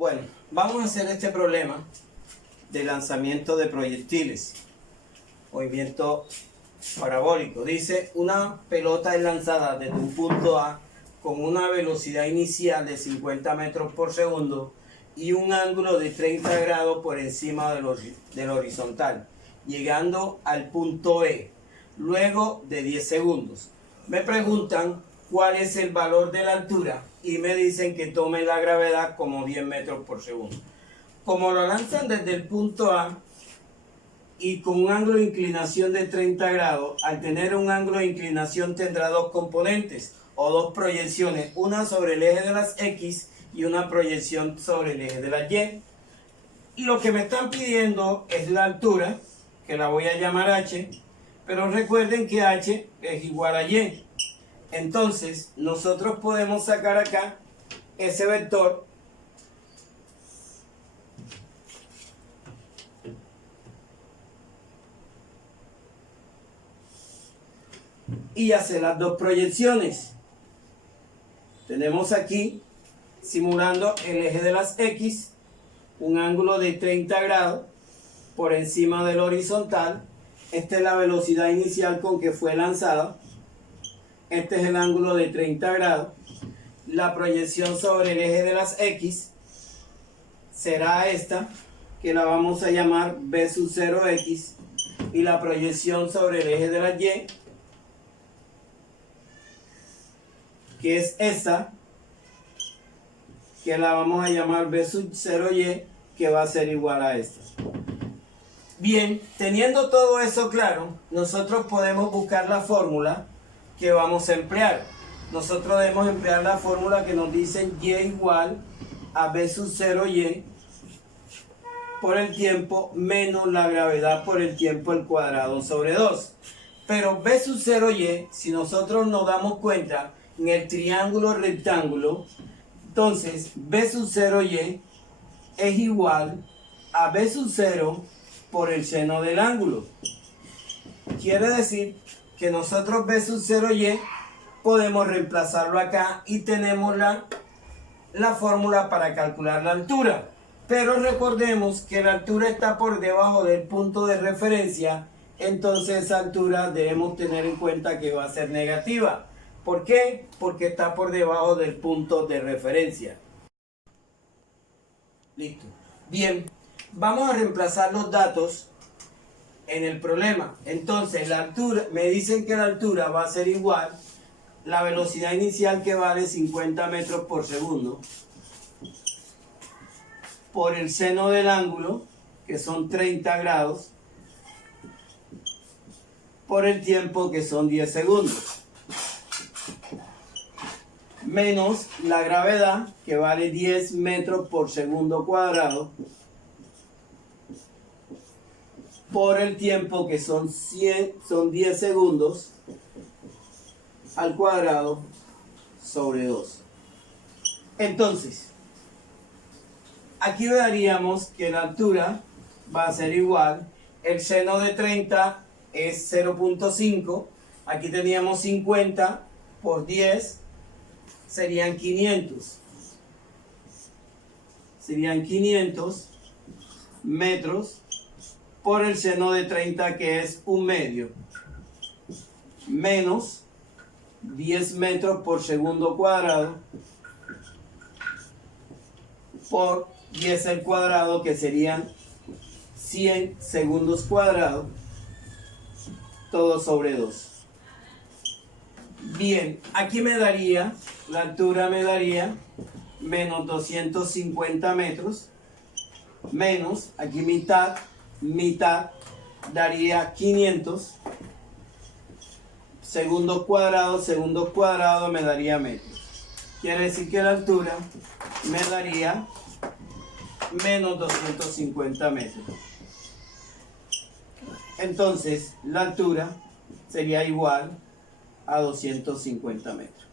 Bueno, vamos a hacer este problema de lanzamiento de proyectiles. Movimiento parabólico. Dice, una pelota es lanzada desde un punto A con una velocidad inicial de 50 metros por segundo y un ángulo de 30 grados por encima del horizontal, llegando al punto B, luego de 10 segundos. Me preguntan cuál es el valor de la altura y me dicen que tome la gravedad como 10 metros por segundo. Como lo lanzan desde el punto A y con un ángulo de inclinación de 30 grados, al tener un ángulo de inclinación tendrá dos componentes o dos proyecciones, una sobre el eje de las X y una proyección sobre el eje de las Y. Y lo que me están pidiendo es la altura, que la voy a llamar H, pero recuerden que H es igual a Y. Entonces, nosotros podemos sacar acá ese vector y hacer las dos proyecciones. Tenemos aquí, simulando el eje de las X, un ángulo de 30 grados por encima del horizontal. Esta es la velocidad inicial con que fue lanzado. Este es el ángulo de 30 grados. La proyección sobre el eje de las X será esta, que la vamos a llamar B sub 0X. Y la proyección sobre el eje de las Y, que es esta, que la vamos a llamar B sub 0Y, que va a ser igual a esta. Bien, teniendo todo eso claro, nosotros podemos buscar la fórmula que vamos a emplear. Nosotros debemos emplear la fórmula que nos dice Y igual a B sub 0Y por el tiempo menos la gravedad por el tiempo al cuadrado sobre 2. Pero B sub 0Y, si nosotros nos damos cuenta en el triángulo rectángulo, entonces B sub 0Y es igual a B sub 0 por el seno del ángulo. Quiere decir que nosotros B sub 0Y podemos reemplazarlo acá y tenemos la fórmula para calcular la altura. Pero recordemos que la altura está por debajo del punto de referencia, entonces esa altura debemos tener en cuenta que va a ser negativa. ¿Por qué? Porque está por debajo del punto de referencia. Listo. Bien, vamos a reemplazar los datos en el problema. Entonces la altura, me dicen que la altura va a ser igual la velocidad inicial, que vale 50 metros por segundo, por el seno del ángulo, que son 30 grados, por el tiempo, que son 10 segundos, menos la gravedad, que vale 10 metros por segundo cuadrado, por el tiempo, que son 10 segundos al cuadrado sobre 2. Entonces, aquí veríamos que la altura va a ser igual, el seno de 30 es 0.5, aquí teníamos 50 por 10, serían 500. Serían 500 metros por el seno de 30, que es 1 medio, menos 10 metros por segundo cuadrado por 10 al cuadrado, que serían 100 segundos cuadrados, todo sobre 2. Bien, aquí me daría, la altura me daría menos 250 metros, menos, aquí mitad daría 500 segundos cuadrados me daría metros. Quiere decir que la altura me daría menos 250 metros. Entonces la altura sería igual a 250 metros.